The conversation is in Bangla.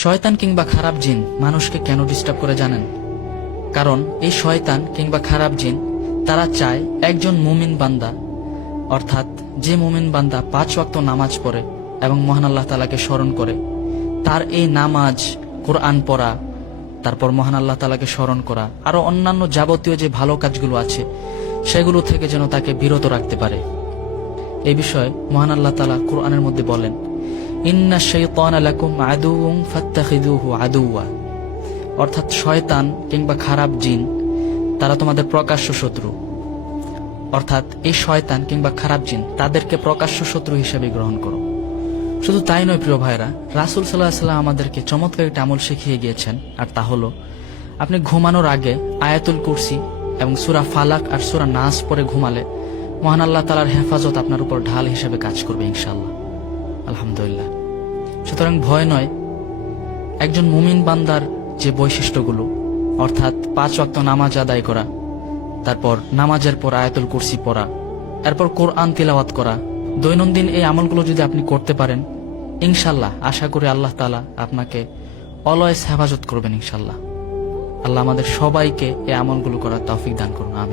শয়তান কিংবা খারাপ জিন মানুষকে কেন ডিস্টার্ব করে জানেন? কারণ এই শয়তান কিংবা খারাপ জিন তারা চায় একজন মুমিন বান্দা, অর্থাৎ যে মুমিন বান্দা 5 ওয়াক্ত নামাজ পড়ে এবং মহান আল্লাহ তাআলাকে স্মরণ করে, তার এই নামাজ, কোরআন পড়া, তারপর মহান আল্লাহ তাআলাকে স্মরণ করা, আরো অন্যান্য যাবতীয় যে ভালো কাজগুলো আছে সেগুলো থেকে যেন তাকে বিরত রাখতে পারে। এই বিষয়ে মহান আল্লাহ তাআলা কোরআনের মধ্যে বলেন, ইন্না শাইতানা লাকুম আদুউন ফাত্তাখিযুহু আদুওয়া, অর্থাৎ শয়তান কিংবা খারাপ জিন তারা তোমাদের প্রকাশ্য শত্রু। অর্থাৎ এই শয়তান কিংবা খারাপ জিন তাদেরকে প্রকাশ্য শত্রু হিসেবে গ্রহণ করো। শুধু তাই নয় প্রিয় ভাইরা, রাসূল সাল্লাল্লাহু আলাইহি ওয়াসাল্লাম আমাদেরকে চমৎকার একটা আমল শিখিয়ে গিয়েছেন, আর তা হলো আপনি ঘুমানোর আগে আয়াতুল কুরসি এবং সূরা ফালাক আর সূরা নাস পড়ে ঘুমালে মহান আল্লাহ তাআলার হেফাজত আপনার উপর ঢাল হিসেবে কাজ করবে ইনশাআল্লাহ। আলহামদুলিল্লাহ। সুতরাং ভয় নয়, একজন মুমিন বান্দার যে বৈশিষ্ট্যগুলো, অর্থাৎ 5 ওয়াক্ত নামাজ আদায় করা, তারপর নামাজের পর আয়াতুল কুরসি পড়া, এরপর কোরআন তিলাওয়াত করা, দৈনন্দিন এই আমলগুলো যদি আপনি করতে পারেন, ইনশাআল্লাহ আশা করি আল্লাহ তাআলা আপনাকে অলওয়েজ হেফাজত করবেন ইনশাআল্লাহ। আল্লাহ আমাদের সবাইকে এই আমলগুলো করার তৌফিক দান করুন। আমিন।